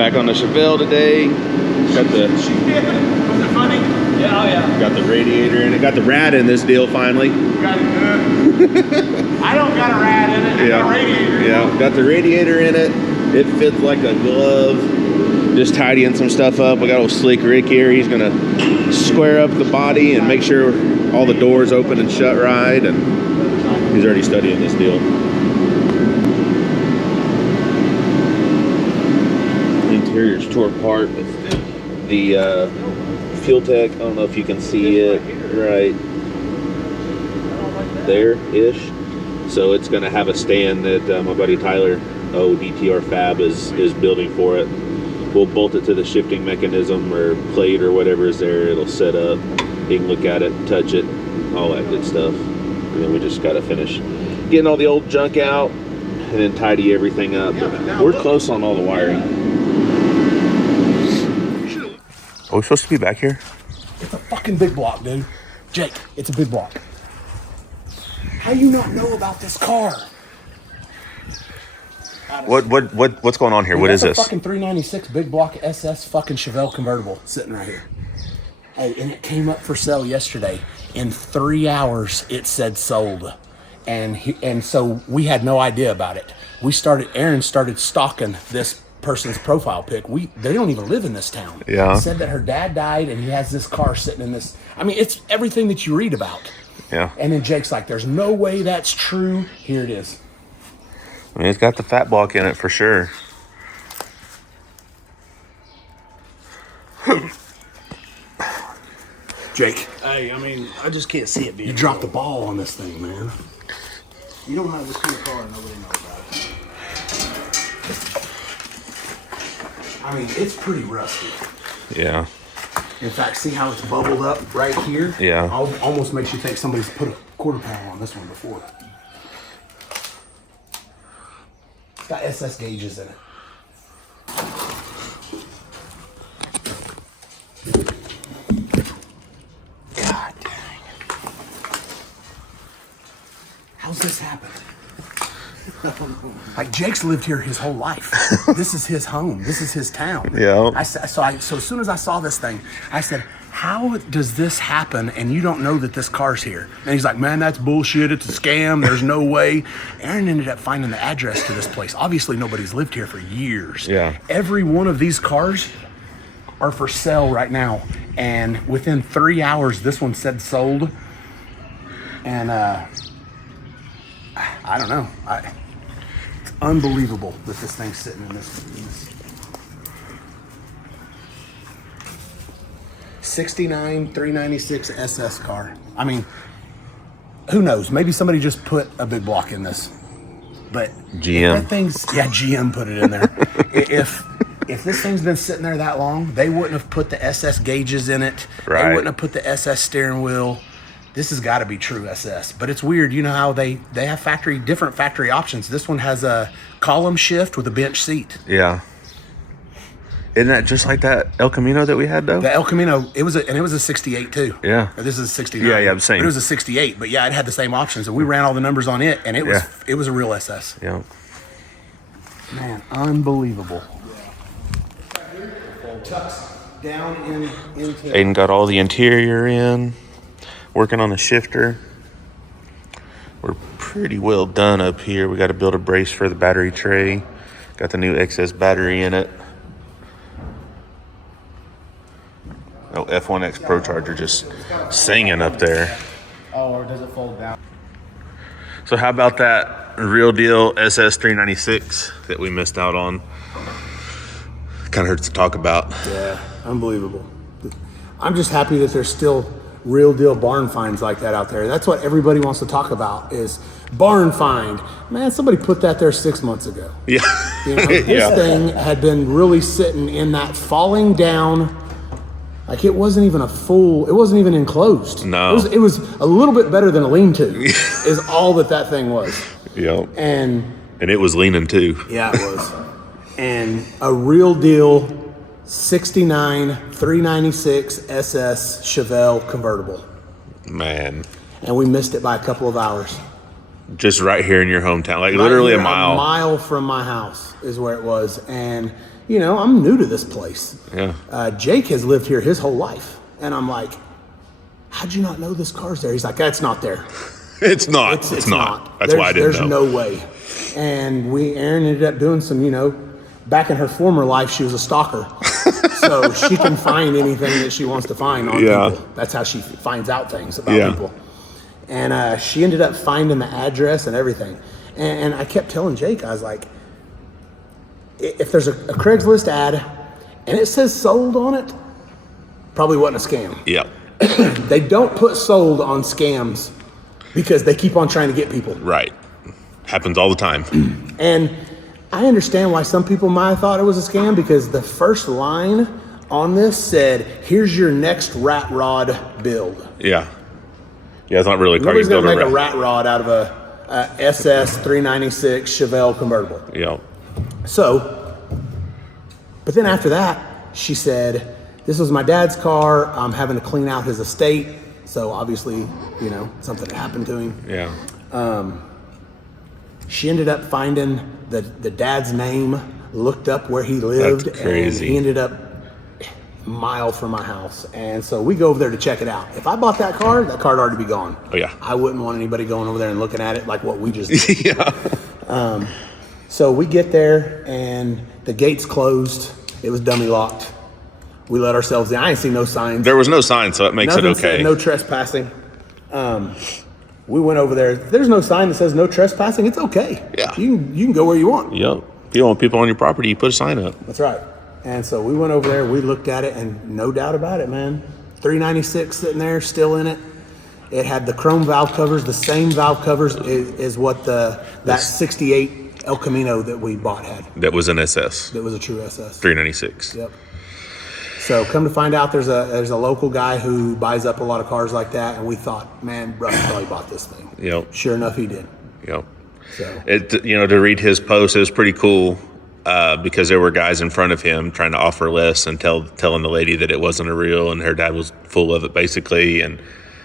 Back on the Chevelle today. Got the. Was it funny? Yeah, oh yeah. Got the radiator in it. Got the rad in this deal finally. Got it good. I don't got a rad in it. I got a radiator. Yeah, got the radiator in it. It fits like a glove. Just tidying some stuff up. We got old Slick Rick here. He's gonna square up the body and make sure all the doors open and shut right. And he's already studying this deal. Interior's tore apart. The fuel tech, I don't know if you can see it right there-ish. So it's going to have a stand that my buddy Tyler, DTR Fab, is building for it. We'll bolt it to the shifting mechanism or plate or whatever is there. It'll set up. You can look at it, touch it, all that good stuff. And then we just got to finish getting all the old junk out and then tidy everything up. We're close on all the wiring. Are we supposed to be back here? It's a fucking big block, dude. Jake, it's a big block. How you not know about this car? What's going on here? Dude, what is this? Fucking 396 big block SS fucking Chevelle convertible sitting right here. Hey, and it came up for sale yesterday. In 3 hours, it said sold, and so we had no idea about it. Aaron started stalking this person's profile pic. They don't even live in this town. Yeah. Said that her dad died and he has this car sitting in this. I mean, it's everything that you read about. Yeah. And then Jake's like, there's no way that's true. Here it is. I mean, it's got the fat block in it for sure. Jake. Hey, I mean, I just can't see it being. You dropped the ball on this thing, man. You don't have this kind of car and nobody knows about it. I mean, it's pretty rusty. Yeah. In fact, see how it's bubbled up right here? Yeah. Almost makes you think somebody's put a quarter panel on this one before. It's got SS gauges in it. God dang. How's this happen? Like, Jake's lived here his whole life. This is his home. This is his town. Yeah. So as soon as I saw this thing, I said, how does this happen and you don't know that this car's here? And he's like, man, that's bullshit. It's a scam. There's no way. Aaron ended up finding the address to this place. Obviously, nobody's lived here for years. Yeah. Every one of these cars are for sale right now. And within 3 hours, this one said sold. And I don't know. It's unbelievable that this thing's sitting in this 69 396 SS car. I mean, who knows? Maybe somebody just put a big block in this. But GM. That thing's, yeah, GM put it in there. if this thing's been sitting there that long, they wouldn't have put the SS gauges in it. Right. They wouldn't have put the SS steering wheel. This has got to be true SS, but it's weird. You know how they have different factory options. This one has a column shift with a bench seat. Yeah. Isn't that just like that El Camino that we had though? The El Camino, it was a 68 too. Yeah. Or this is a 69. Yeah, I'm saying. But it was a 68, but yeah, it had the same options, and we ran all the numbers on it, and it was a real SS. Yeah. Man, unbelievable. Tucks down into. Aiden got all the interior in. Working on the shifter. We're pretty well done up here. We got to build a brace for the battery tray. Got the new XS battery in it. Oh, F1X Procharger just singing up there. Oh, or does it fold down? So how about that real deal SS 396 that we missed out on? Kind of hurts to talk about. Yeah, unbelievable. I'm just happy that there's still real deal barn finds like that out there. That's what everybody wants to talk about is barn find. Man, somebody put that there 6 months ago. Yeah. You know, this thing had been really sitting in that falling down. Like it wasn't even enclosed. No. It was a little bit better than a lean-to is all that thing was. Yep. And it was leaning too. yeah, it was. And a real deal 69 396 SS Chevelle convertible. Man. And we missed it by a couple of hours. Just right here in your hometown, like Right literally here, a mile. A mile from my house is where it was. And I'm new to this place. Yeah. Jake has lived here his whole life. And I'm like, how'd you not know this car's there? He's like, that's not there. It's not. It's not. That's why I didn't know. There's no way. And Erin ended up doing some, back in her former life, she was a stalker. So she can find anything that she wants to find on people. That's how she finds out things about people. And she ended up finding the address and everything. And I kept telling Jake, I was like, if there's a Craigslist ad and it says sold on it, probably wasn't a scam. Yeah. They don't put sold on scams because they keep on trying to get people. Right. Happens all the time. And I understand why some people might have thought it was a scam, because the first line on this said, here's your next rat rod build. Yeah. Yeah, it's not really a car. Nobody's going to make a rat rod out of a SS 396 Chevelle convertible. Yeah. So, but then after that, she said, this was my dad's car. I'm having to clean out his estate. So obviously, something happened to him. Yeah. She ended up finding the dad's name, looked up where he lived. That's crazy. And he ended up a mile from my house. And so we go over there to check it out. If I bought that car would already be gone. Oh, yeah. I wouldn't want anybody going over there and looking at it like what we just did. Yeah. So we get there and the gate's closed. It was dummy locked. We let ourselves in. I ain't seen no signs. There was no sign, so it makes Nothing it okay. said no trespassing. We went over there. There's no sign that says no trespassing. It's okay. Yeah. You can go where you want. Yep. If you don't want people on your property, you put a sign up. That's right. And so we went over there. We looked at it, and no doubt about it, man. 396 sitting there, still in it. It had the chrome valve covers, the same valve covers is what that 68 El Camino that we bought had. That was an SS. That was a true SS. 396. Yep. So come to find out, there's a local guy who buys up a lot of cars like that, and we thought, man, Russ probably bought this thing. Yep. Sure enough, he did. Yep. So to read his post, it was pretty cool because there were guys in front of him trying to offer less and telling the lady that it wasn't a real, and her dad was full of it basically, and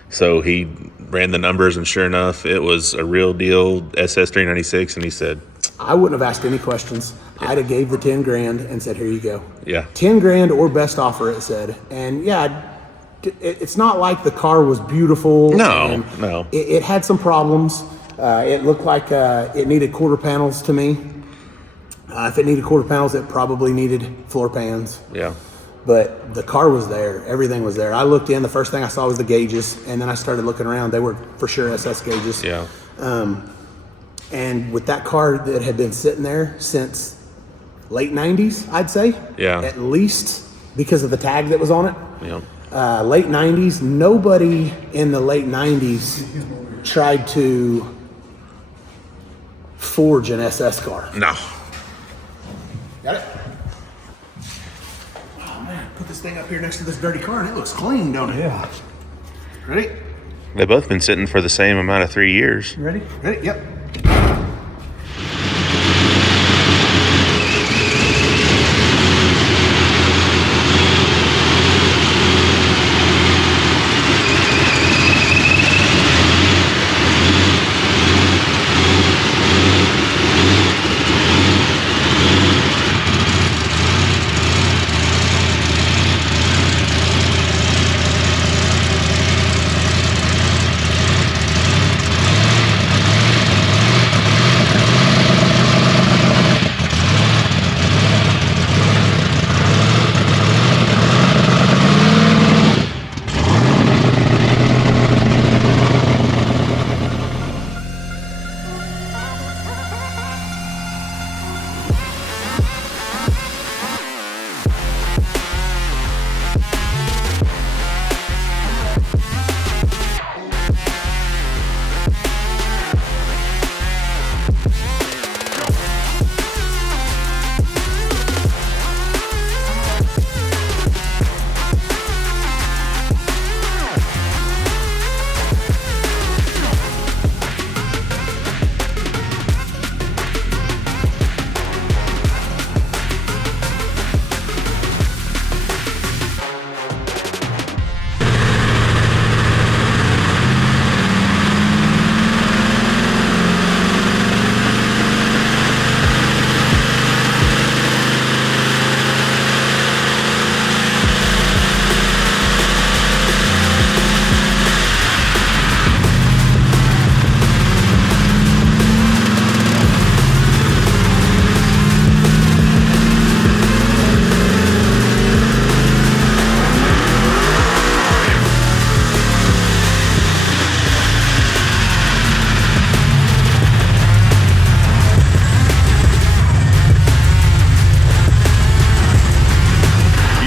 so he ran the numbers, and sure enough, it was a real deal SS 396, and he said, I wouldn't have asked any questions. Yeah. I'd have gave the 10 grand and said, here you go. Yeah. 10 grand or best offer, it said. And yeah, it's not like the car was beautiful. No. It had some problems. It looked like it needed quarter panels to me. If it needed quarter panels, it probably needed floor pans. Yeah. But the car was there. Everything was there. I looked in. The first thing I saw was the gauges. And then I started looking around. They were for sure SS gauges. Yeah. And with that car that had been sitting there since late 90s, I'd say. Yeah. At least because of the tag that was on it. Yeah. Late 90s, nobody in the late 90s tried to forge an SS car. No. Got it? Oh, man. Put this thing up here next to this dirty car and it looks clean, don't it? Yeah. Ready? They've both been sitting for the same amount of 3 years. Ready? Ready? Yep.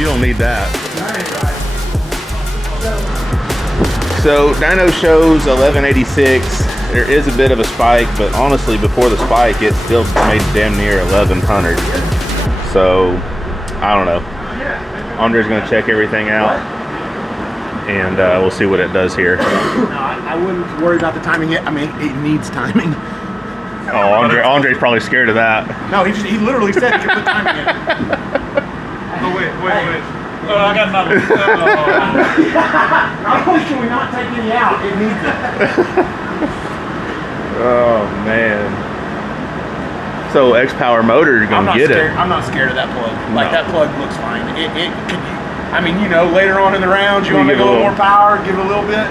don't need that. So dyno shows 1186. There is a bit of a spike, but honestly, before the spike, it still made damn near 1100. So I don't know. Andre's gonna check everything out, and we'll see what it does here. No, I wouldn't worry about the timing yet. I mean, it needs timing. Oh, Andre's probably scared of that. No, he literally said he could put timing in. Oh, wait. Oh, I got another. Not only can we not take any out, it needs it. Oh man. So X-Power motor, you're gonna get it. I'm not scared of that plug. Like, No. that plug looks fine. It could, I mean, you know, later on in the rounds, you want to make a little more power, give it a little bit.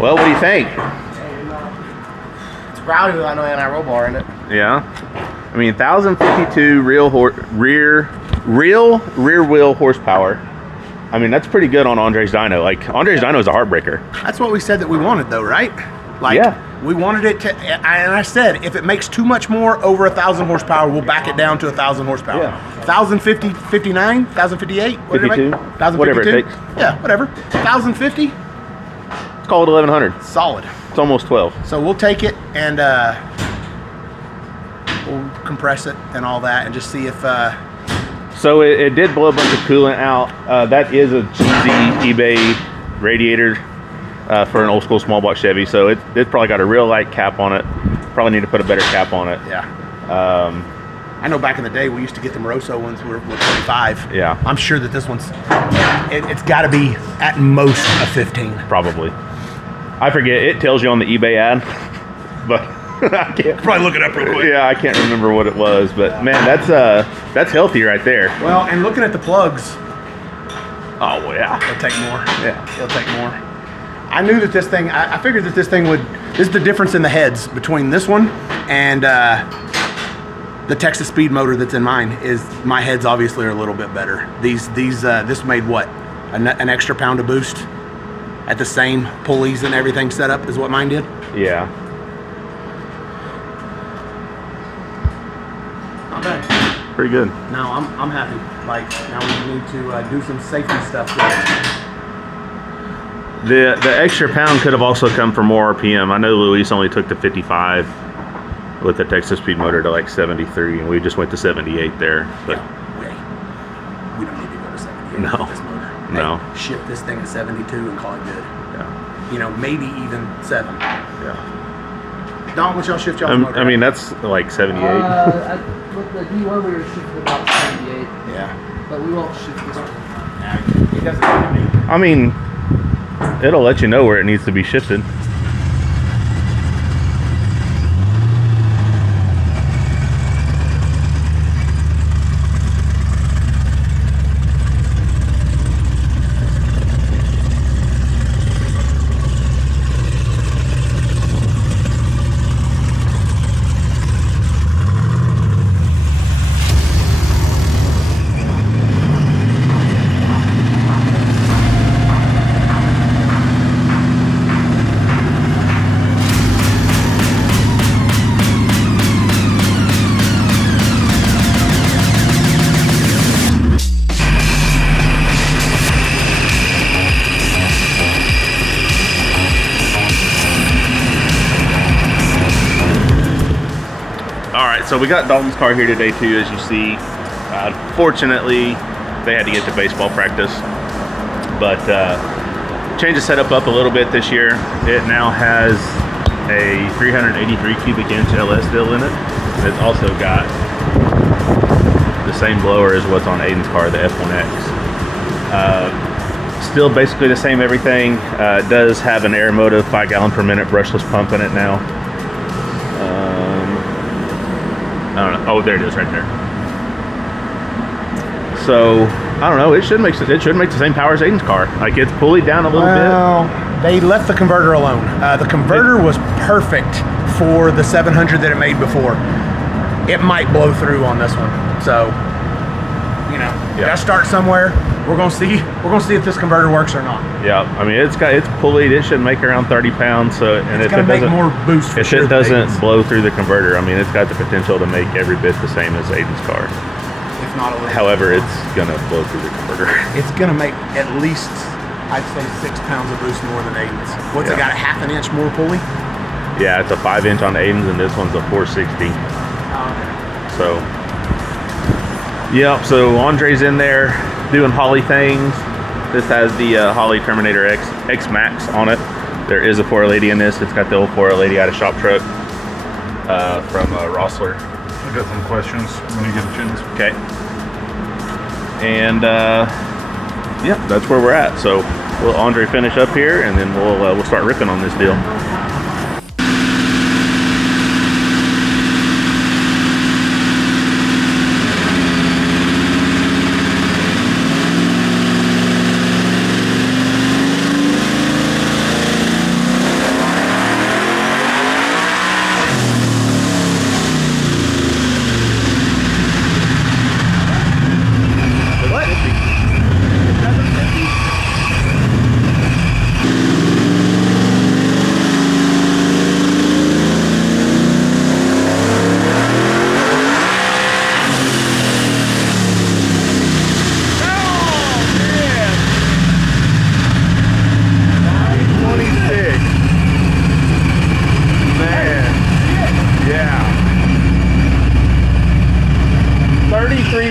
Well, what do you think? It's rowdy without no anti-roll bar in it. Yeah. I mean, 1,052 rear wheel horsepower. I mean, that's pretty good on Andre's dyno. Like, Andre's dyno is a heartbreaker. That's what we said that we wanted, though, right? Like, Yeah. we wanted it to, and I said, if it makes too much more over 1,000 horsepower, we'll back it down to 1,000 horsepower. Yeah. 1,050, 59, 1,058, 52? 1,052? Whatever it takes. Yeah, whatever. 1,050, It's called 1,100. solid. It's almost 12. So we'll take it and we'll compress it and all that and just see if, So it did blow a bunch of coolant out. That is a cheesy eBay radiator for an old school small block Chevy. So it probably got a real light cap on it. Probably need to put a better cap on it. yeah. I know back in the day we used to get them Rosso ones were 25. Yeah. I'm sure that this one's, it's got to be at most a 15. Probably. I forget. It tells you on the eBay ad, but I can't. Probably look it up real quick. Yeah, I can't remember what it was, but man, that's healthy right there. Well, and looking at the plugs, Oh well, yeah. it'll take more. Yeah. It'll take more. I knew that this thing, I figured that this thing would, this is the difference in the heads between this one and the Texas Speed motor that's in mine. Is my heads obviously are a little bit better. This made what? An extra pound of boost at the same pulleys and everything set up is what mine did. Yeah. Not bad. Pretty good. No, I'm happy. Like, now we need to do some safety stuff to it. The extra pound could have also come from more RPM. I know Luis only took the 55 with the Texas Speed motor to like 73, and we just went to 78 there. But Yeah, we don't need to go to 78 No. with this motor. No. Hey, ship this thing to 72 and call it good. yeah, You know, maybe even 7. yeah. Don, what y'all shift y'all's motor? I mean, that's like 78. With the D1 we were shifting about 78, yeah. but we won't shift this one. It doesn't need to be. I mean, it'll let you know where it needs to be shifted. So we got Dalton's car here today too, as you see. Fortunately, they had to get to baseball practice, but changed the setup up a little bit this year. It now has a 383 cubic inch LS still in it. It's also got the same blower as what's on Aiden's car, the F1X. Still basically the same everything. It does have an Aeromotive 5 gallon per minute brushless pump in it now. I don't know. Oh, there it is, right there. So I don't know. It should make the same power as Aiden's car. Like it's pulleyed down a little bit. They left the converter alone. The converter was perfect for the 700 that it made before. It might blow through on this one. So, you know, gotta start somewhere. We're gonna see if this converter works or not. Yeah, I mean it's pulleyed. It should make around 30 pounds. So and It's if gonna it make doesn't, more boost. For if sure it doesn't blow through the converter, I mean it's got the potential to make every bit the same as Aiden's car. if not a little. However, it's gonna blow through the converter. It's gonna make at least, I'd say, 6 pounds of boost more than Aiden's. What's it got? A ½ an inch more pulley? Yeah, it's a 5-inch on Aidens, and this one's a 460. So, yeah. So Andre's in there doing Holly things. This has the Holly Terminator X Max on it. There is a 480 in this. It's got the old 480 out of shop truck from Rossler. I got some questions when you get a chance. Okay. And yeah, that's where we're at. So we'll Andre finish up here, and then we'll start ripping on this deal.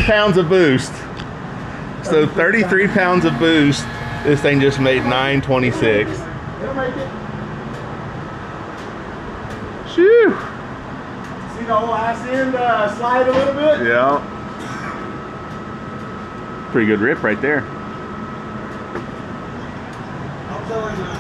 Pounds of boost. So 33 pounds of boost. This thing just made 926. It'll make it. Shoo. See the whole ass end slide a little bit? Yeah. Pretty good rip right there. I'll tell him that.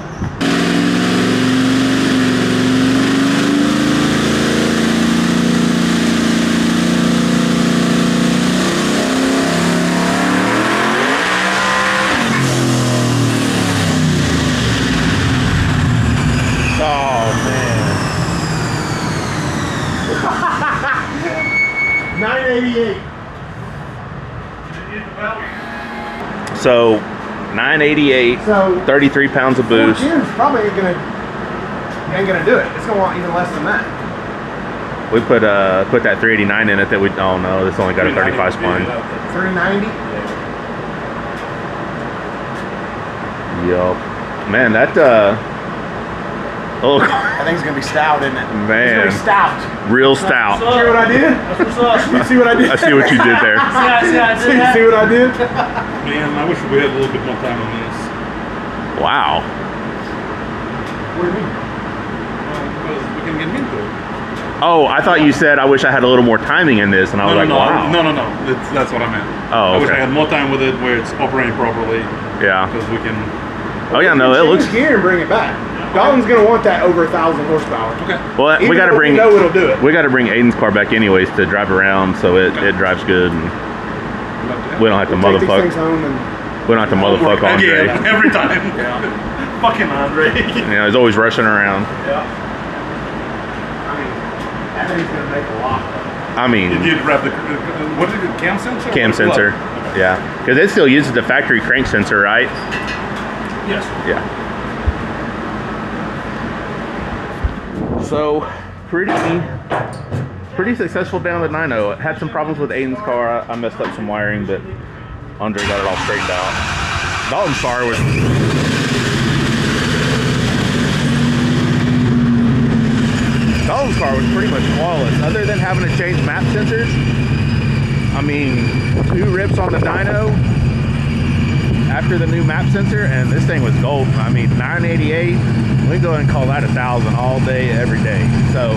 So 988, So 33 pounds of boost. Probably ain't gonna do it. It's gonna want even less than that. We put that 389 in it that we, oh no, this only got a 35 spline. 390. Yup. Man, that oh That thing's gonna be stout, isn't it? man, It's gonna be stout. real stout. See what I did? You see what I did? I see what you did there. See what I did? Man, I wish we had a little bit more time on this. Wow. What do you mean? Because we can get into it. Oh, I thought you said I wish I had a little more timing in this, and I was like, wow. No. That's what I meant. Oh, I wish I okay. had more time with it where it's operating properly. Yeah. Because we can. Oh yeah, no, it Change looks. gear and bring it back. Dalton's gonna want that over 1,000 horsepower. Okay. Well, Even we got to though bring. We know it'll do it. We got to bring Aiden's car back anyways to drive around, so it drives good, and we don't have to Take these things motherfuck. home and We don't have to motherfuck Andre. Yeah, every time. yeah. Fucking Andre. You know, he's always rushing around. Yeah. I mean, that thing's gonna make a lot. I mean, Did you grab the what is it? Cam sensor? cam sensor. Yeah, because it still uses the factory crank sensor, right? Yes. Yeah. So, pretty successful down the Dyno. Had some problems with Aiden's car. I messed up some wiring, but Andre got it all straightened out. Dalton's car was. Dalton's car was pretty much flawless, other than having to change map sensors. I mean, 2 rips on the Dyno after the new map sensor, and this thing was golden. I mean, 988, we can go ahead and call that 1,000 all day, every day. So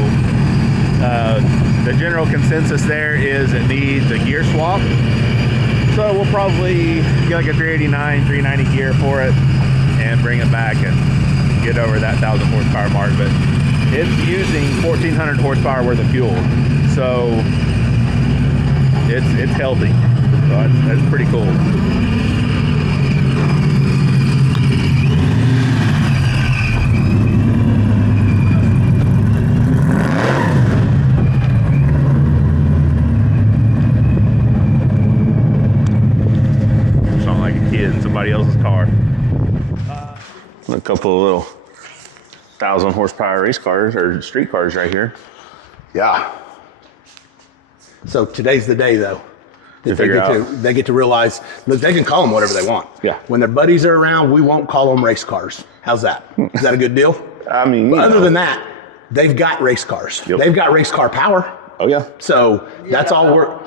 the general consensus there is it needs a gear swap. So we'll probably get like a 389, 390 gear for it and bring it back and get over that 1,000 horsepower mark. But it's using 1,400 horsepower worth of fuel. So it's healthy. So that's pretty cool. Sound like a kid in somebody else's car. A couple of little 1,000 horsepower race cars or street cars right here. Yeah. So today's the day, though. That they get to realize, look, they can call them whatever they want. Yeah. When their buddies are around, we won't call them race cars. How's that? Is that a good deal? I mean, other than that, they've got race cars. Yep. They've got race car power. Oh yeah. So that's all we're.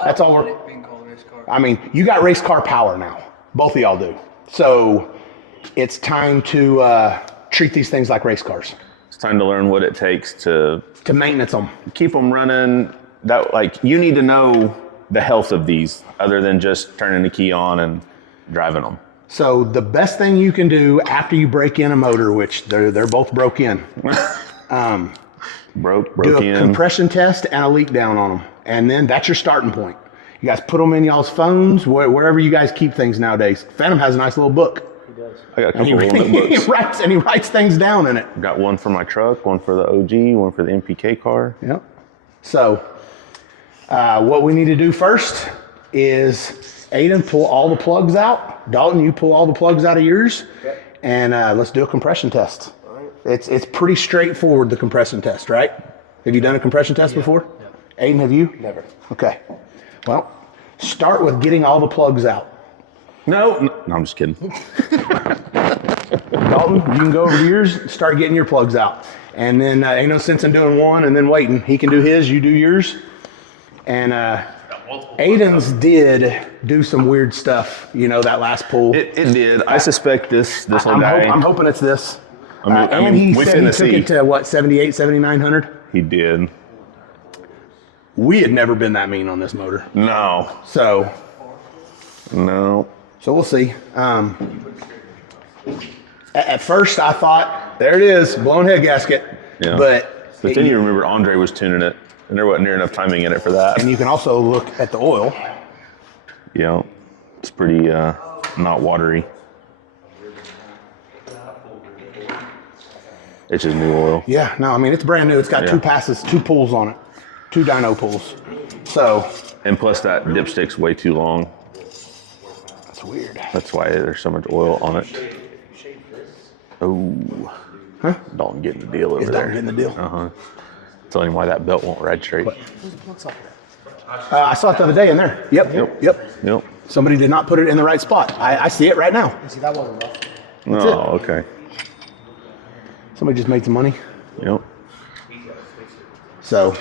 I mean, you got race car power now. Both of y'all do. So it's time to treat these things like race cars. It's time to learn what it takes to maintenance them, keep them running. That like you need to know the health of these, other than just turning the key on and driving them. So the best thing you can do after you break in a motor, which they're both broke in, broke do a in. compression test and a leak down on them, and then that's your starting point. You guys put them in y'all's phones, wherever you guys keep things nowadays. Phantom has a nice little book. He does. I got a couple of little notebooks. he writes things down in it. Got one for my truck, one for the OG, one for the MPK car. Yep. So what we need to do first is Aiden, pull all the plugs out. Dalton, you pull all the plugs out of yours. Okay. And let's do a compression test. All right. It's pretty straightforward, the compression test, right? Have you done a compression test before? No. Aiden, have you? Never. Okay. Well, start with getting all the plugs out. No, I'm just kidding. Dalton, you can go over to yours, start getting your plugs out. And then ain't no sense in doing one and then waiting. He can do his, you do yours. And Aidens did do some weird stuff, that last pull. It did. I suspect this whole guy. I'm hoping it's this. And he said he took it to, what, 78, 7,900? He did. We had never been that mean on this motor. No. So we'll see. At first I thought, there it is, blown head gasket. Yeah. But then you remember Andre was tuning it, and there wasn't near enough timing in it for that. And you can also look at the oil. Yeah, it's pretty not watery. It's just new oil. Yeah, no, I mean, it's brand new. It's got 2 passes, 2 pulls on it. 2 dyno pulls. So. And plus that dipstick's way too long. That's weird. That's why there's so much oil on it. Oh. Huh? Dalton getting the deal over there. Dalton getting the deal? Uh-huh. Telling him why that belt won't ride straight. I saw it the other day in there. Yep. Somebody did not put it in the right spot. I see it right now. See, that wasn't rough. Oh, okay. Somebody just made some money. Yep. So,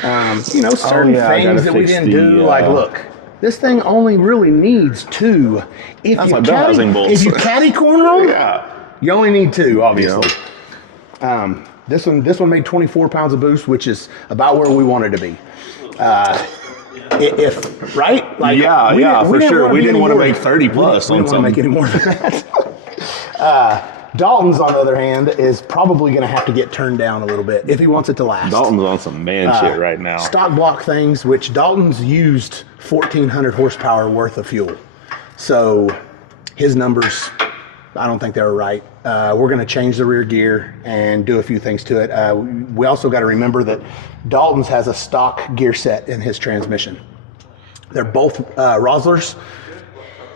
certain things that we didn't do, like, look, this thing only really needs 2. That's my bell housing bolts. If you caddy corner them, you only need 2, obviously. Yeah. This one made 24 pounds of boost, which is about where we wanted to be. If right? Like, for sure. We didn't want to make 30 plus. We didn't want to make any more than that. Dalton's, on the other hand, is probably going to have to get turned down a little bit if he wants it to last. Dalton's on some man shit right now. Stock block things, which Dalton's used 1,400 horsepower worth of fuel. So his numbers, I don't think they were right. We're going to change the rear gear and do a few things to it. We also got to remember that Dalton's has a stock gear set in his transmission. They're both Roslers.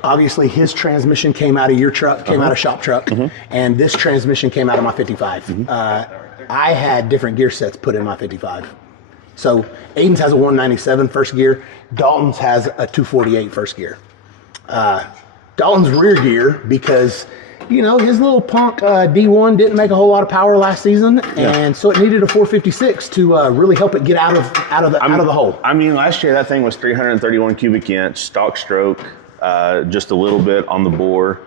Obviously, his transmission came out of your truck, came out of shop truck, and this transmission came out of my 55. I had different gear sets put in my 55. So Aidens has a 197 first gear. Dalton's has a 248 first gear. Dalton's rear gear, because his little punk D1 didn't make a whole lot of power last season, and so it needed a 456 to really help it get out of the hole. I mean, last year that thing was 331 cubic inch, stock stroke, just a little bit on the bore.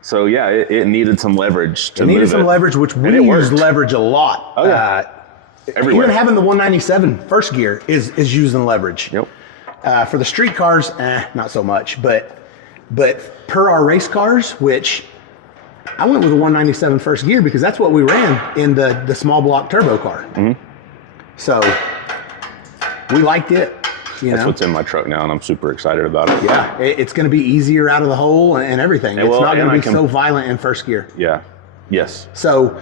So yeah, it needed some leverage to move it. It needed some leverage, which we use leverage a lot. Oh yeah, everywhere. Even having the 197 first gear is using leverage. Yep. For the street cars, not so much, but per our race cars, which I went with a 197 first gear because that's what we ran in the small block turbo car. So we liked it. You know? what's in my truck now, and I'm super excited about it. Yeah, it's going to be easier out of the hole and everything. It's not going to be so violent in first gear. Yeah. Yes. So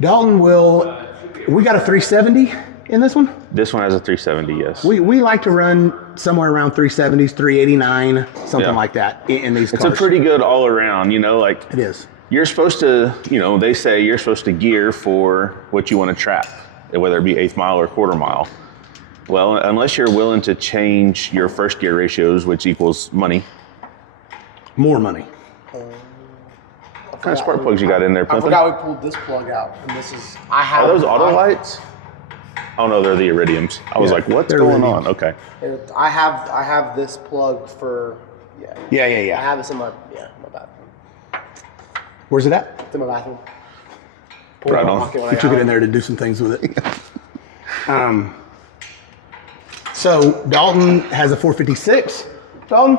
Dalton we got a 370 in this one? This one has a 370, yes. We like to run somewhere around 370s, 389, something like that in these cars. It's a pretty good all around, you know, like. It is. You're supposed to, you know, they say you're supposed to gear for what you want to trap, whether it be 1/8 mile or 1/4 mile. Well, unless you're willing to change your first gear ratios, which equals money. More money. What kind of spark plugs you got in there, I Pimpin'? forgot we pulled this plug out, and this is. Are those auto lights? Oh no, they're the iridiums. I was like, what's going on? Okay. I have this plug for. Yeah. I have this in my bathroom. Where's it at? It's in my bathroom. Right on. You took it in there to do some things with it. So Dalton has a 456. Dalton?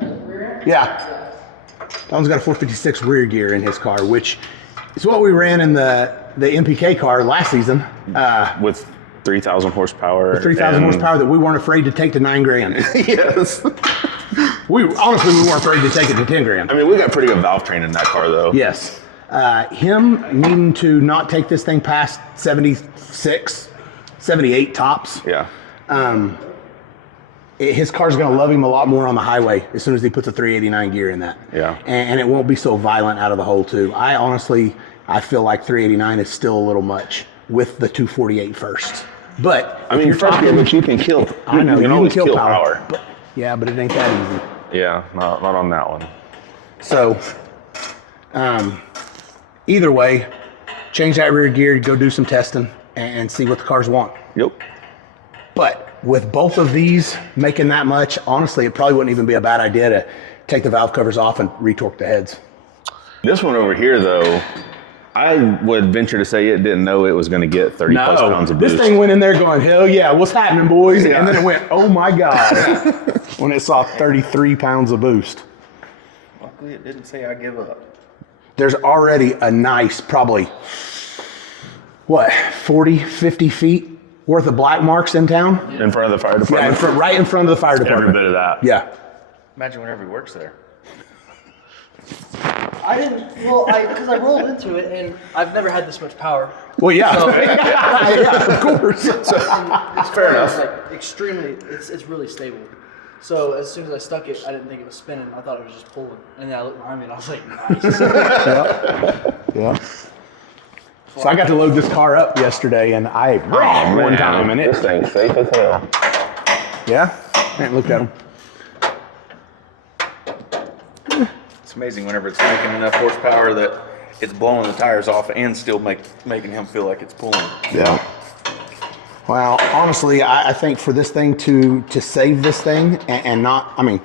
In the rear end? Yeah. Dalton's got a 456 rear gear in his car, which is what we ran in the MPK car last season. With 3,000 horsepower. 3,000 horsepower that we weren't afraid to take to $9,000. Yes. We honestly weren't afraid to take it to $10,000. I mean, we got pretty good valve train in that car, though. Yes. Him needing to not take this thing past 76, 78 tops. Yeah. His car's going to love him a lot more on the highway as soon as he puts a 389 gear in that. Yeah. And it won't be so violent out of the hole, too. I feel like 389 is still a little much with the 248 first. But I mean, but you can kill. I know, you can always kill power. But it ain't that easy. Yeah, not on that one. So, either way, change that rear gear, go do some testing, and see what the cars want. Yep. But with both of these making that much, honestly, it probably wouldn't even be a bad idea to take the valve covers off and retorque the heads. This one over here, though, I would venture to say it didn't know it was going to get 30 plus pounds of boost. This thing went in there going, hell yeah, what's happening, boys? Yeah. And then it went, oh my God, when it saw 33 pounds of boost. Luckily, it didn't say I give up. There's already a nice, probably, 40, 50 feet worth of black marks in town. In front of the fire department? Yeah, right in front of the fire department. Every bit of that. Yeah. Imagine whenever he works there. I didn't. Well, because I rolled into it, and I've never had this much power. Well, yeah. So, yeah, of course. It's fair enough. Like extremely, it's really stable. So as soon as I stuck it, I didn't think it was spinning. I thought it was just pulling. And then I looked behind me, and I was like, nice. Yeah. So I got to load this car up yesterday, and I ran one time, and this thing's safe as hell. Yeah. Man, look at him. It's amazing whenever it's making enough horsepower that it's blowing the tires off and still making him feel like it's pulling. Yeah. Well, honestly, I think for this thing to save this thing and not, I mean,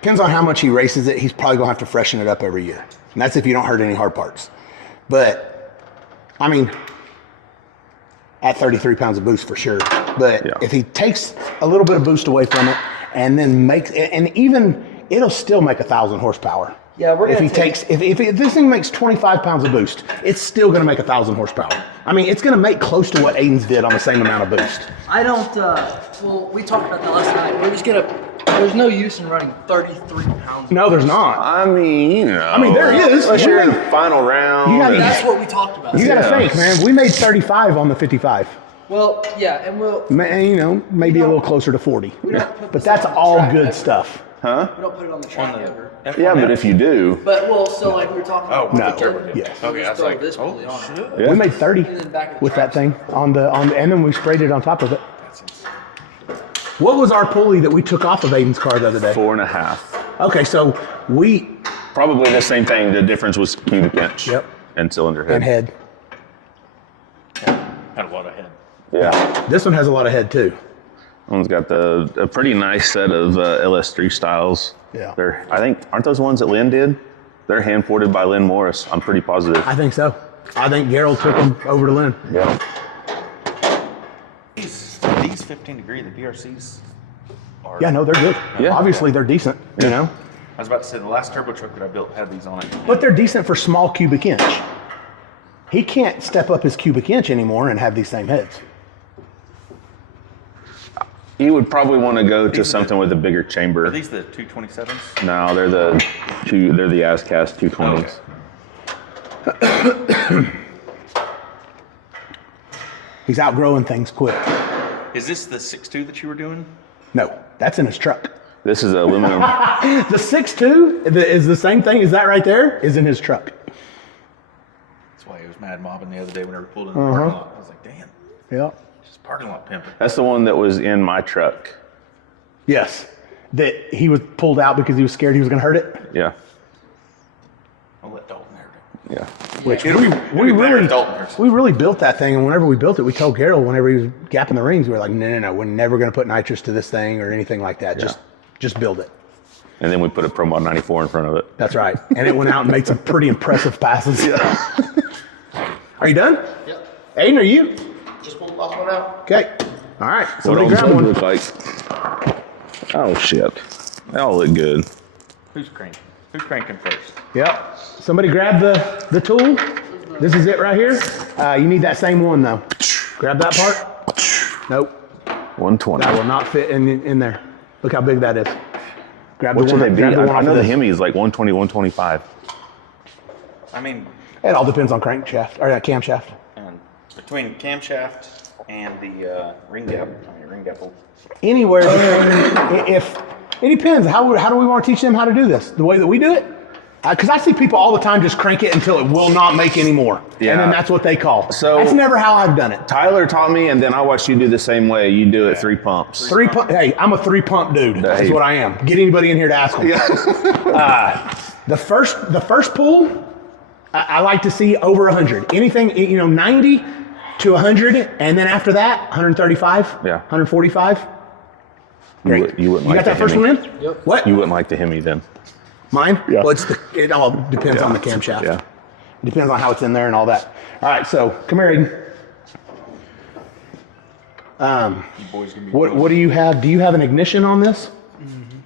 depends on how much he races it. He's probably gonna have to freshen it up every year, and that's if you don't hurt any hard parts. But I mean, at 33 pounds of boost for sure. But if he takes a little bit of boost away from it and then makes, and even it'll still make 1,000 horsepower. Yeah, we're gonna if this thing makes 25 pounds of boost, it's still gonna make 1,000 horsepower. I mean, it's gonna make close to what Aidens did on the same amount of boost. I don't. Well, we talked about that last night. We're just gonna. There's no use in running 33 pounds. No, there's not. I mean, you know. I mean, there is. Unless you're in the final round. That's what we talked about. You gotta think, man. We made 35 on the 55. Well, yeah, and we'll. You know, maybe a little closer to 40. But that's all good stuff. Huh? We don't put it on the track ever. Yeah, but if you do. But well, so like we were talking about. No. Yes. Okay, I was like, this pulley on it. Yeah. We made 30 And then back at the with that track. thing on the, and then we sprayed it on top of it. What was our pulley that we took off of Aiden's car the other day? 4.5. Okay, so we. Probably the same thing. The difference was cubic inch. Yep. And cylinder head. And head. Had a lot of head. Yeah. This one has a lot of head too. One's got a pretty nice set of LS3 styles. Yeah. Aren't those ones that Lynn did? They're hand ported by Lynn Morris. I'm pretty positive. I think so. I think Gerald took them over to Lynn. Yeah. These 15 degree, the PRCs are. Yeah, no, they're good. Yeah. Obviously, they're decent, you know? I was about to say, the last turbo truck that I built had these on it. But they're decent for small cubic inch. He can't step up his cubic inch anymore and have these same heads. You would probably want to go to something with a bigger chamber. Are these the 227s? No, they're the ASCAS 220s. Okay. He's outgrowing things quick. Is this the 6.2 that you were doing? No, that's in his truck. This is aluminum. The 6.2 is the same thing as that right there is in his truck. That's why he was mad mobbing the other day whenever we pulled in the parking lot. I was like, damn, Yeah. just parking lot pimping. That's the one that was in my truck. Yes. That he was pulled out because he was scared he was going to hurt it. Yeah. I'll let Dalton hurt it. Yeah. Which It'll be better if Dalton hurts it. we really built that thing, and whenever we built it, we told Garrett whenever he was gapping the rings, we were like, no, we're never going to put nitrous to this thing or anything like that. Just build it. And then we put a Pro Mod 94 in front of it. That's right. And it went out and made some pretty impressive passes. Are you done? Yep. Aiden, are you? Just pulled the last one out. Okay. All right. What Somebody all grab the one. look like? Oh shit. They all look good. Who's cranking? Who's cranking first? Yep. Somebody grab the tool. This is it right here. You need that same one though. Grab that part. Nope. 120. That will not fit in there. Look how big that is. Grab What the should one. they be? Grab the one I off know of the this. Hemi is like 120, 125. I mean, It all depends on crankshaft or camshaft. and between camshaft and the ring gap, ring gapple. Anywhere between, if it depends. How do we want to teach them how to do this? The way that we do it? Because I see people all the time just crank it until it will not make any more. Yeah. And then that's what they call. So- that's never how I've done it. Tyler taught me, and then I watched you do the same way. You do it 3 pumps. Hey, I'm a 3-pump dude. That's Hey. what I am. Get anybody in here to ask them. The first pull, I like to see over 100. Anything, 90 to 100, and then after that, 135, Yeah. 145. Great. You wouldn't You like got that the first Hemi. one in? Yep. What? You wouldn't like the Hemi then. Mine? Yeah. Well, it all depends on the camshaft. Yeah. It depends on how it's in there and all that. All right, so come here, Aiden. You boys gonna be What do you have? Do you have an ignition on this?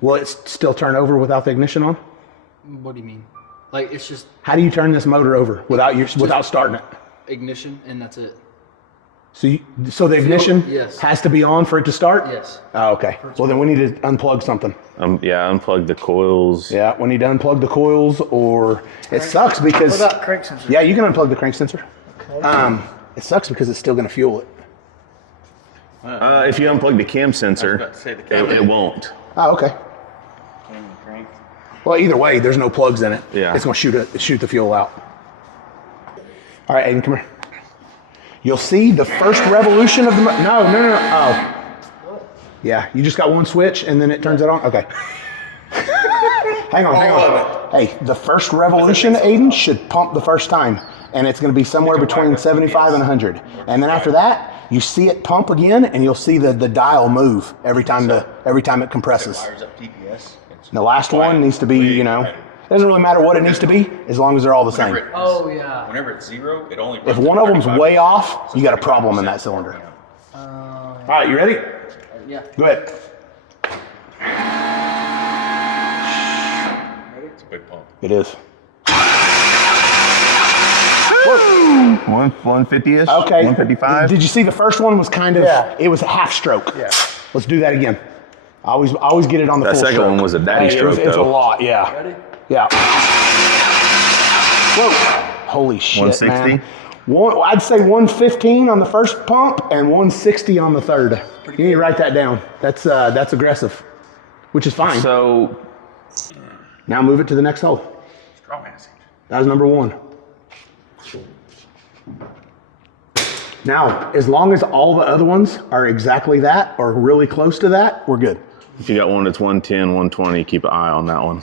Will it still turn over without the ignition on? What do you mean? Like it's just How do you turn this motor over without starting it? ignition and that's it. So the ignition Yes. has to be on for it to start? Yes. Oh, okay. Well, then we need to unplug something. Yeah, unplug the coils. Yeah, we need to unplug the coils, or it sucks because. What about crank sensor? Yeah, you can unplug the crank sensor. It sucks because it's still going to fuel it. If you unplug the cam sensor, about to say the cam. it won't. Oh, okay. crank. Well, either way, there's no plugs in it. Yeah. It's going to shoot the fuel out. All right, Aiden, come here. You'll see the first revolution of the no. Oh. Yeah, you just got one switch and then it turns it on? Okay. Hang on. Hey, the first revolution, Aiden, should pump the first time. And it's going to be somewhere between 75 and 100. And then after that, you see it pump again and you'll see the dial move every time it compresses. Fires up TPS. And the last one needs to be, it doesn't really matter what it needs to be as long as they're all the same. Oh yeah. Whenever it's 0, it only. If one of them's way off, you got a problem in that cylinder. All right, you ready? Yeah. Go ahead. It's a big pump. It is. 150-ish? Okay. 155? Did you see the first one was kind of, it was a half stroke. Yeah. Let's do that again. I always get it on the That full second stroke. one was a daddy Hey, stroke, It's a though. lot, yeah. Ready? Yeah. Whoa. Holy shit, 160? man. I'd say 115 on the first pump and 160 on the third. You need to write that down. That's aggressive, which is fine. So, Now move it to the next hole. Straw man seat. That was number 1. Now, as long as all the other ones are exactly that or really close to that, we're good. if you got one that's 110, 120, keep an eye on that one.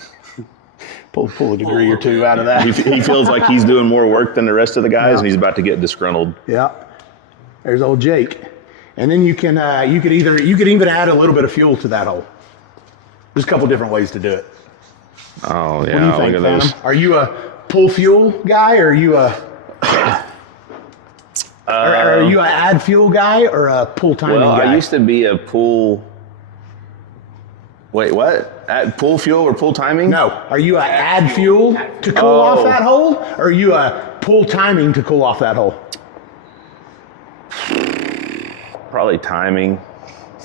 Pull a degree or two out of that. He feels like he's doing more work than the rest of the guys, and he's about to get disgruntled. Yeah. There's old Jake. And then you could even add a little bit of fuel to that hole. There's a couple different ways to do it. Oh, What do you yeah, think, look at those. Phantom? Are you a pull fuel guy, or are you a or are you a add fuel guy or a pull timing Well, guy? I used to be a pool. Wait, what? At pool fuel or pool timing? No. Are you a add fuel to cool off that hole, or are you a pull timing to cool off that hole? Probably timing.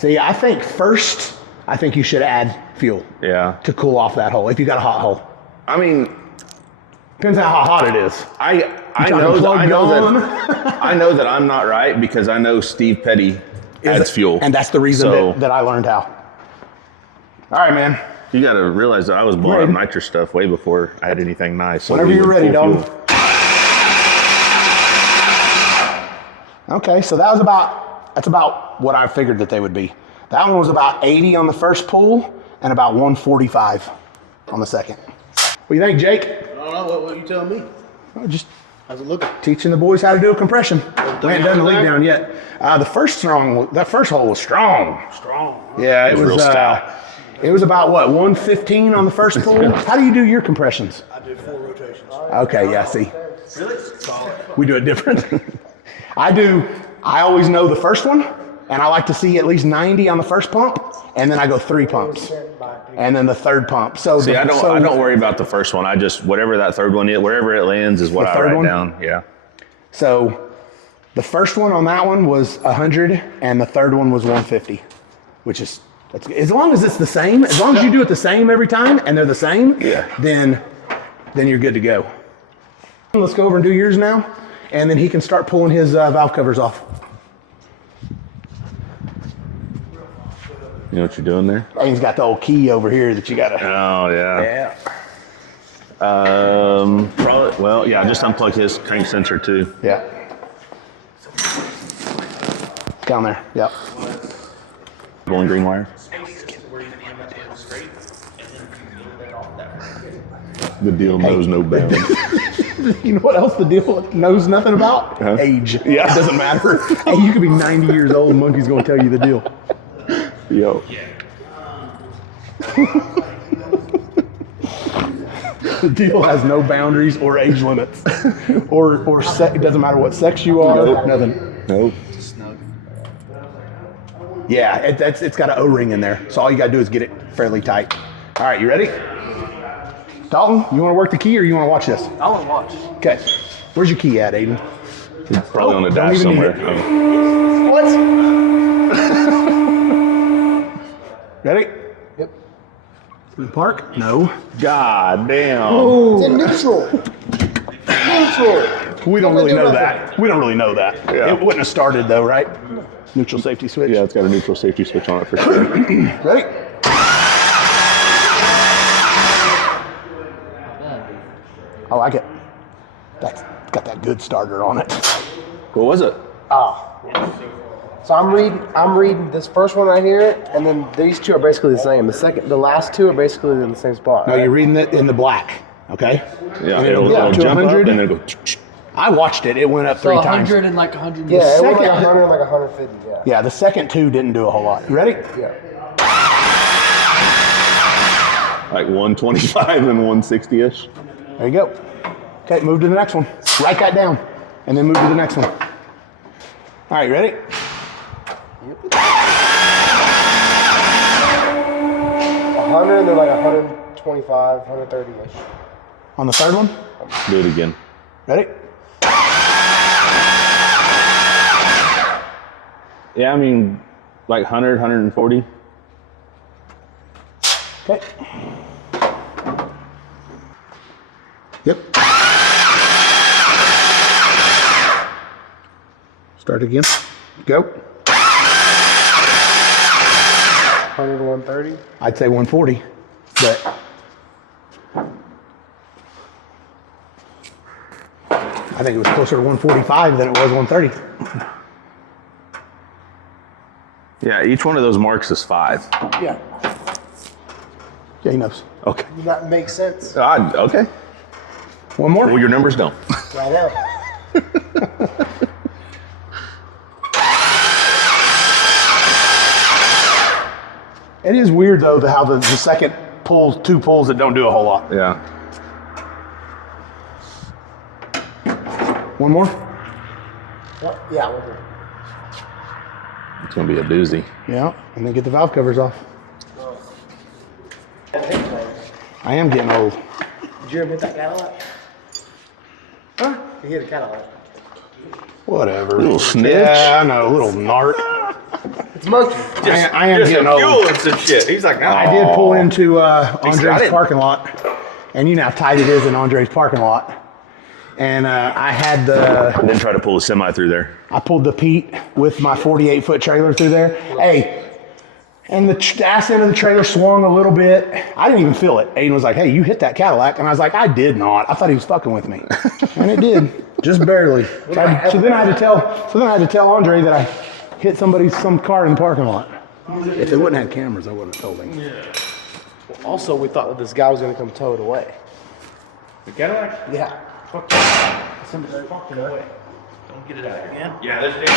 See, I think first, I think you should add fuel Yeah. to cool off that hole if you got a hot hole. I mean, Depends on how hot it is. I know that I'm not right because I know Steve Petty adds fuel. And that's the reason So- that I learned how. All right, man. You got to realize that I was blowing up nitrous stuff way before I had anything nice. So Whenever we you're would ready, full Dalton. fuel. Okay, so that's about what I figured that they would be. That one was about 80 on the first pull and about 145 on the second. What do you think, Jake? I don't know. What you telling me? Oh, just How's it looking? teaching the boys how to do a compression. We ain't done the lead down yet. That first hole was strong. Strong. Yeah, it It was was real stout. it was about what, 115 on the first pull? How do you do your compressions? I did 4 rotations. Okay, yeah, see. Really? We do it different. I always know the first one, and I like to see at least 90 on the first pump, and then I go 3 pumps, and then the third pump. So See, I don't worry about the first one. I just, whatever that third one is, wherever it lands is what The I third write one? down. Yeah. So the first one on that one was 100, and the third one was 150, which is, as long as it's the same, as long as you do it the same every time, and they're the same, Yeah. then you're good to go. Let's go over and do yours now, and then he can start pulling his valve covers off. You know what you're doing there? Aiden's got the old key over here that you gotta. Oh, yeah. Probably, well, yeah, just unplug his crank sensor too. Yeah. Down there. Yep. Going green wire. The deal knows no bounds. You know what else the deal knows nothing about? Huh? Age. Yeah. It doesn't matter. Hey, you could be 90 years old and Monkey's gonna tell you the deal. Yo. The deal has no boundaries or age limits. or it doesn't matter what sex you are, Nope. nothing. Nope. Yeah, it's got an O-ring in there. So all you gotta do is get it fairly tight. All right, you ready? Dalton, you wanna work the key or you wanna watch this? I want to watch. Okay. Where's your key at, Aiden? Probably on the don't dash even need somewhere. it. What? Ready? Yep. Through the park? No. God damn. It's in neutral. Neutral. We don't really do know nothing. that. We don't really know that. Yeah. It wouldn't have started though, right? Neutral safety switch. Yeah, it's got a neutral safety switch on it for sure. Ready? I like it. That's got that good starter on it. What was it? So I'm reading this first one right here, and then these two are basically the same. The last two are basically in the same spot. No, you're reading it in the black. Okay. Yeah, And it'll to jump 100. up and it'll go. I watched it. It went up 3 So times. 100 and like 100. Yeah, it went like second- 100, like 150. Yeah. Yeah, the second two didn't do a whole lot. You ready? Yeah. Like 125 and 160-ish. There you go. Okay, move to the next one. Write that down, and then move to the next one. All right, you ready? 100 and then like 125, 130-ish. On the third one. Do it again. Ready? Yeah, I mean, like 100, 140. Okay. Yep. Start again. Go. 100 to 130. I'd say 140, but I think it was closer to 145 than it was 130. Yeah, each one of those marks is 5. Yeah. Yeah, he knows. Okay. That makes sense. Okay. One more. Well, your numbers don't. I know. It is weird though how the second pulls 2 pulls that don't do a whole lot. Yeah. One more. Yeah. We'll do. It's going to be a doozy. Yeah, and then get the valve covers off. I am getting old. Did you ever hit that Cadillac? Huh? You hit a Cadillac. Whatever. Little snitch. Yeah, I know, little narc. It's monkey. I am getting old. Fuel and some shit. He's like, no. I did pull into got Andre's it. parking lot, and you know how tight it is in Andre's parking lot. And I had Then try to pull a semi through there. I pulled the Pete with my 48-foot trailer through there. Hey, and the ass end of the trailer swung a little bit. I didn't even feel it. Aiden was like, hey, you hit that Cadillac. And I was like, I did not. I thought he was fucking with me. And it did, just barely. So then I had to tell Andre that I hit some car in the parking lot. If they wouldn't have had cameras, I would have told him. Yeah. Also, we thought that this guy was going to come tow it away. The Cadillac? Yeah. Fuck yeah. Somebody's fucking away. Don't get it out again. Yeah, there's David.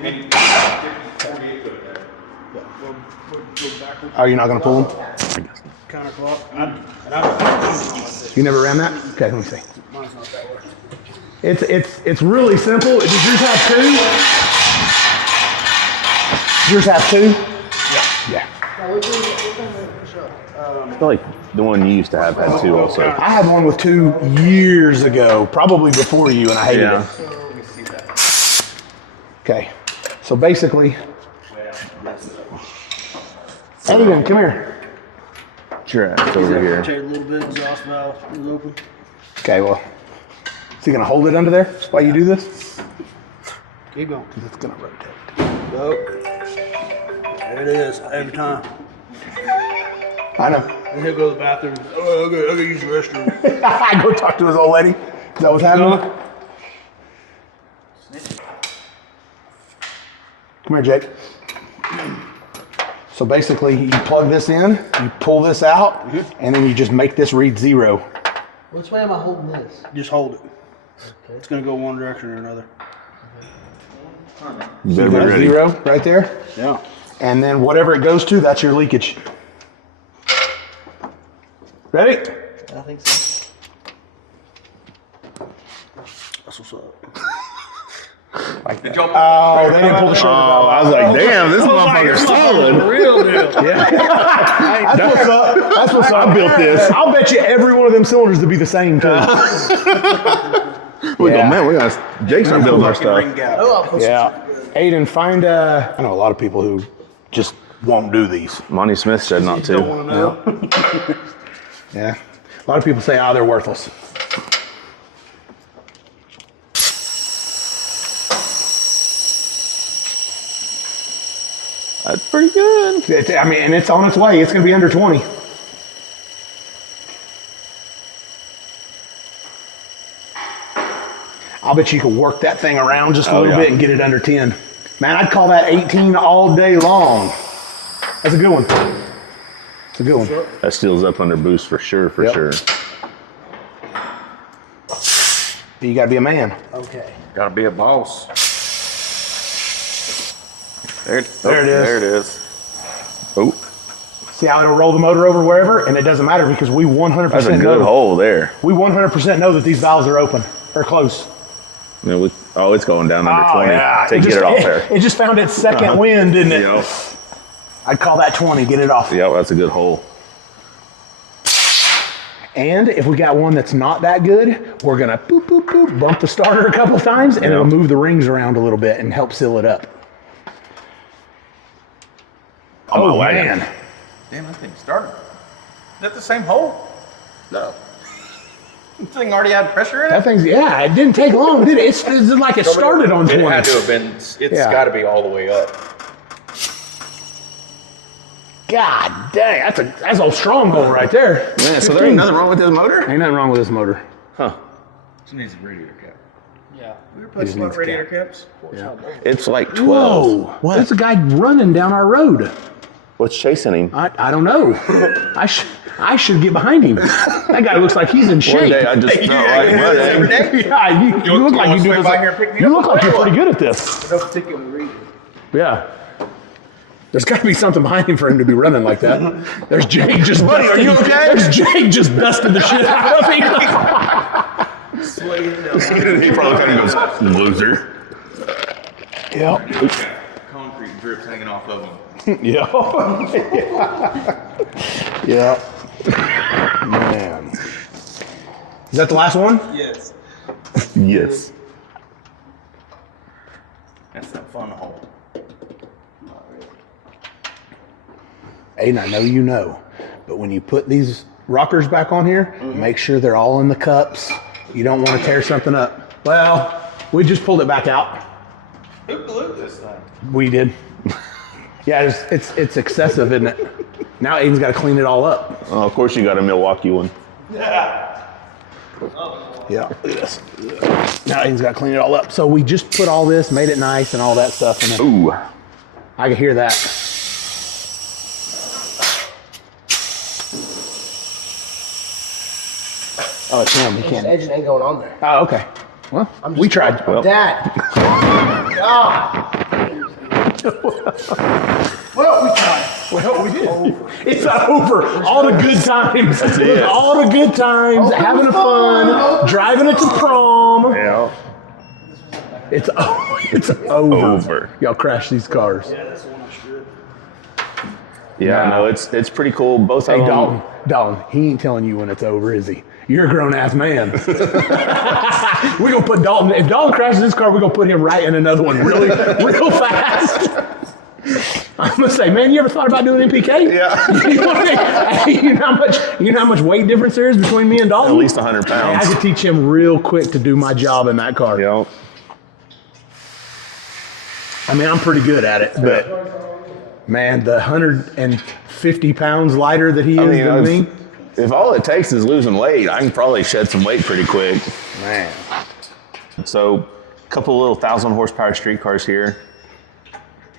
Maybe 48 foot there. Oh, you're not going to pull them? You never ran that? Okay, let me see. Mine's not that way. It's really simple. Does yours have two? Does yours have two? Yeah. I feel like the one you used to have had two also. I had one with two years ago, probably before you, and I hated it. Okay, so basically, Aiden, come here. Sure, it's over here. Rotate a little bit, exhaust valve is open. Okay, well, is he gonna hold it under there? That's why you do this? Keep going. Because it's gonna rotate. Go. There it is, every time. I know. And he'll go to the bathroom. Oh, I gotta use the restroom. I go talk to his old lady. Is that what's happening? Come here, Jake. So basically, you plug this in, you pull this out, and then you just make this read 0. Which way am I holding this? Just hold it. Okay. It's gonna go one direction or another. You better be That's ready. 0 right there. Yeah. And then whatever it goes to, that's your leakage. Ready? I think so. That's what's up. Oh, they didn't pull the shoulder valve. I was like, damn, this motherfucker's solid. Real deal. That's what's up. That's what's up. I built this. I'll bet you every one of them cylinders to be the same too. We go, man, we got Jake's not building our stuff. Yeah. Aiden, find I know a lot of people who just won't do these. Monty Smith said not to. Don't want to know. Yeah. A lot of people say, they're worthless. That's pretty good. And it's on its way. It's going to be under 20. I'll bet you could work that thing around just a little bit and get it under 10. Man, I'd call that 18 all day long. That's a good one. It's a good one. That steals up under boost for sure, for sure. You got to be a man. Okay. Gotta be a boss. There it is. There it is. Oh, See how it'll roll the motor over wherever, and it doesn't matter because we 100% that's a good know. hole there. We 100% know that these valves are open or close. Yeah, it's going down under 20. Yeah. Get it off there. It just found its second wind, didn't it? Yep. I'd call that 20. Get it off. Yep, that's a good hole. And if we got one that's not that good, we're gonna boop, boop, boop, bump the starter a couple times, and it'll move the rings around a little bit and help seal it up. Oh man. Damn, that thing started. Is that the same hole? No. This thing already had pressure in it? That thing's, it didn't take long, did it? It's like it started on 20. It had to have been, it's got to be all the way up. God dang, that's a stronghold right there. Man, so there ain't nothing wrong with this motor? Ain't nothing wrong with this motor. Huh. This needs a radiator cap. Yeah. We replaced a lot of radiator caps. It's like 12. Whoa, there's a guy running down our road. What's chasing him? I don't know. I should get behind him. That guy looks like he's in shape. One day I just felt like running. Yeah, you look like you do swing by here and pick this. me You up look on like the you're way? pretty good at this. No particular reason. Yeah. There's got to be something behind him for him to be running like that. There's Jake just Buddy, are you okay? There's Jake just dusting the shit out of him. He probably kind of goes, loser. Yep. Concrete drips hanging off of them. Yep. Yep. Man. Is that the last one? Yes. Yes. That's that fun hole. Aiden, I know you know, but when you put these rockers back on here, make sure they're all in the cups. You don't want to tear something up. Well, we just pulled it back out. Who glued this thing? We did. Yeah, it's excessive, isn't it? Now Aiden's got to clean it all up. Oh, of course you got a Milwaukee one. Yeah. Yeah, look at this. Now Aiden's got to clean it all up. So we just put all this, made it nice and all that stuff. And then Ooh. I can hear that. Oh, it's him. He His can't. engine ain't going on there. Oh, okay. Well, we tried. Well. Dad. Well, we tried. Well, we did. It's over. All the good times. it. All the good times. Having fun. Driving it to prom. Yeah. It's over. Y'all crash these cars. Yeah, no, it's pretty cool. Both Hey, of them. Dalton, he ain't telling you when it's over, is he? You're a grown-ass man. We're going to put Dalton, if Dalton crashes this car, we're going to put him right in another one real fast. I'm going to say, man, you ever thought about doing MPK? Yeah. You know how much weight difference there is between me and Dalton? At least 100 pounds. I could teach him real quick to do my job in that car. Yep. I mean, I'm pretty good at it, but man, the 150 pounds lighter that he is than me. If all it takes is losing weight, I can probably shed some weight pretty quick. Man. So, a couple little 1,000 horsepower street cars here.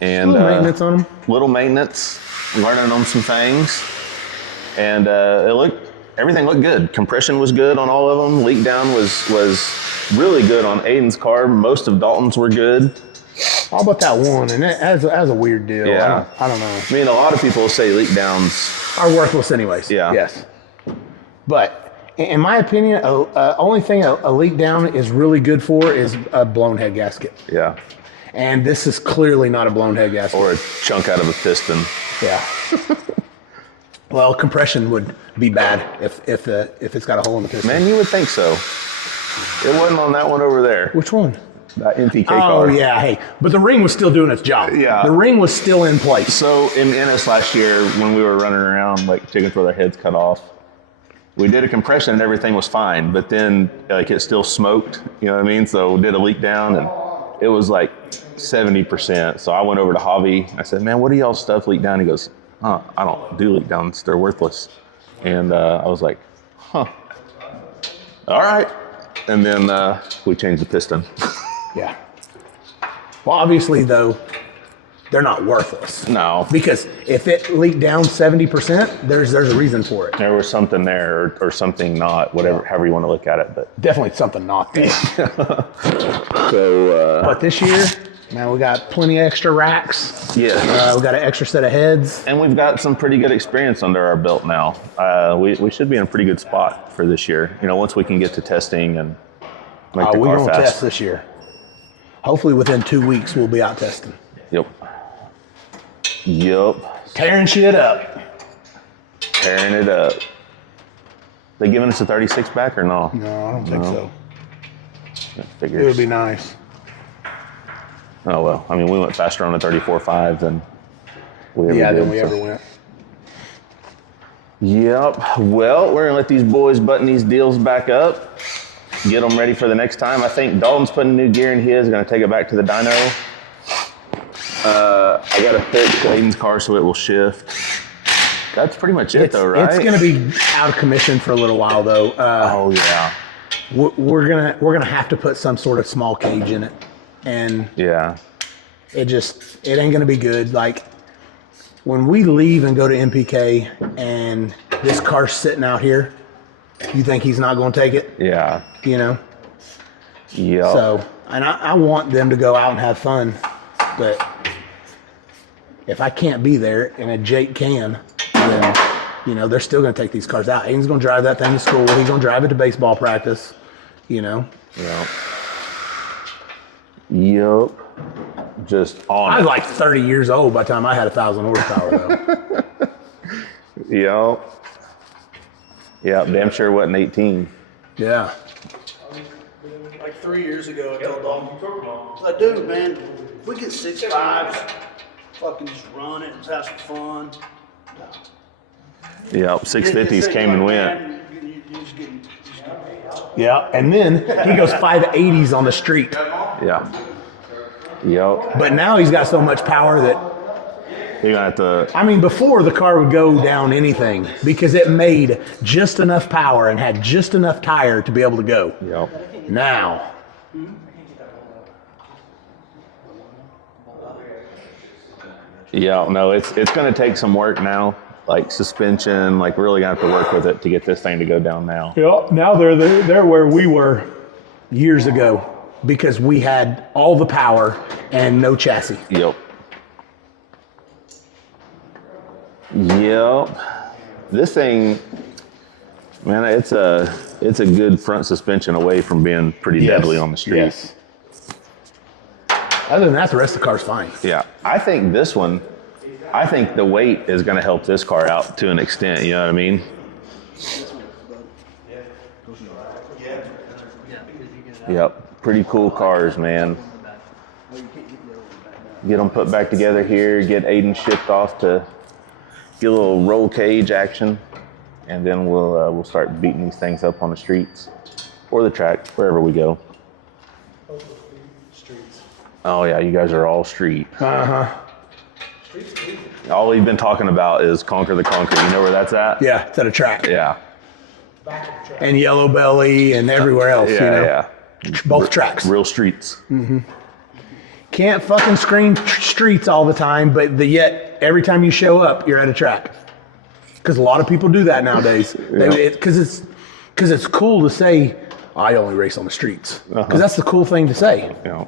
And Little maintenance on them. Little maintenance, learning on some things. And everything looked good. Compression was good on all of them. Leak down was really good on Aiden's car. Most of Dalton's were good. How about that one? And that's a weird deal. Yeah. I don't know. I mean, a lot of people say leak downs. Are worthless anyways. Yeah. Yes. But in my opinion, only thing a leak down is really good for is a blown head gasket. Yeah. And this is clearly not a blown head gasket. Or a chunk out of a piston. Yeah. Well, compression would be bad if it's got a hole in the piston. Man, you would think so. It wasn't on that one over there. Which one? That NPK Oh, car. yeah. Hey, but the ring was still doing its job. Yeah. The ring was still in place. So in NS last year, when we were running around like chickens with their heads cut off, we did a compression and everything was fine, but then like it still smoked, you know what I mean? So did a leak down and it was like 70%. So I went over to Javi. I said, man, what do y'all stuff leak down? He goes, I don't do leak downs. They're worthless. And I was like, all right. And then we changed the piston. Yeah. Well, obviously, though, they're not worthless. No. Because if it leaked down 70%, there's a reason for it. There was something there or something not, whatever, however you want to look at it. But Definitely something not there. so, But this year, man, we got plenty of extra racks. yeah. We got an extra set of heads. And we've got some pretty good experience under our belt now. We should be in a pretty good spot for this year. You know, once we can get to testing and make the We're car going to fast. test this year. Hopefully within 2 weeks, we'll be out testing. Yep. Tearing shit up. Tearing it up. They giving us a 36 back or no? No, I don't think so. Figures. It would be nice. Oh, well. I mean, we went faster on a 34.5 than we ever did. Than we ever went. Yep. Well, we're going to let these boys button these deals back up. Get them ready for the next time. I think Dalton's putting new gear in his. Going to take it back to the dyno. I got to fix Aiden's car so it will shift. That's pretty much it, though, right? It's going to be out of commission for a little while, though. Oh yeah. We're gonna have to put some sort of small cage in it, and Yeah. it ain't gonna be good. Like when we leave and go to MPK, and this car's sitting out here, you think he's not gonna take it? Yeah. You know. Yep. So, and I want them to go out and have fun, but if I can't be there and a Jake can, then, you know, they're still going to take these cars out. Aiden's going to drive that thing to school. He's going to drive it to baseball practice, you know. Yep. Just on. I was like 30 years old by the time I had 1,000 horsepower, though. Yep. Yep. Damn sure wasn't 18. Yeah. Like 3 years ago, I told Dalton, I was like, dude, man, if we get 6.5s, fucking just run it, just have some fun. Yep, 650s came and went. Yeah, and then he goes 580s on the street. Yeah. Yep. But now he's got so much power that, You're gonna have to. I mean, before the car would go down anything because it made just enough power and had just enough tire to be able to go. Yep. Now, Yeah. No, it's gonna take some work now. Like suspension, like really gonna have to work with it to get this thing to go down now. yeah, now they're where we were years ago because we had all the power and no chassis. Yep. Yep. This thing, man, it's a good front suspension away from being pretty deadly on the street. Yes. Other than that, the rest of the car's fine. Yeah. I think this one, I think the weight is going to help this car out to an extent. You know what I mean? Yep. Pretty cool cars, man. Get them put back together here, get Aiden shipped off to get a little roll cage action, and then we'll start beating these things up on the streets or the track, wherever we go. Oh yeah, you guys are all street. All we've been talking about is Conquer the Conquer. You know where that's at? Yeah, it's at a track. Yeah. And Yellow Belly and everywhere else, Yeah, you know. yeah. Both tracks. Real streets. Can't fucking scream streets all the time, but yet every time you show up, you're at a track. Because a lot of people do that nowadays. Because it's cool to say, I only race on the streets. Because that's the cool thing to say. Yeah.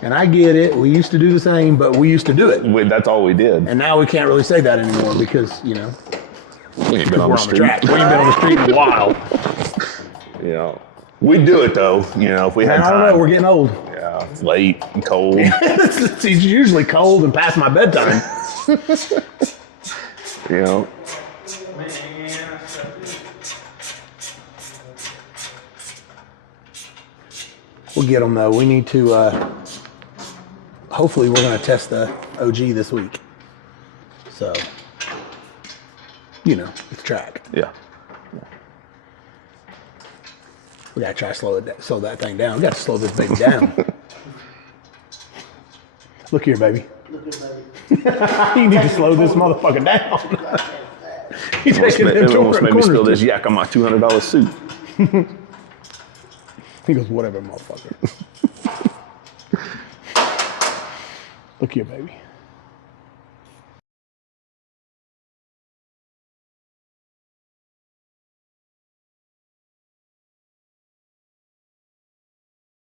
And I get it. We used to do the same, but we used to do it. That's all we did. And now we can't really say that anymore because, you know, We ain't been on we're the on the street. track. We ain't been on the street in a while. Yeah. We do it though, you know, if we had And I time. don't know, we're getting old. Yeah, it's late and cold. It's usually cold and past my bedtime. You know. We'll get them though. We need to, hopefully we're going to test the OG this week. So, you know, it's track. Yeah. We got to try to slow that thing down. We got to slow this baby down. Look here, baby. You need to slow this motherfucker down. He's taking them Almost made me spill corners. this yak on my $200 suit. He goes, whatever, motherfucker. Look here, baby.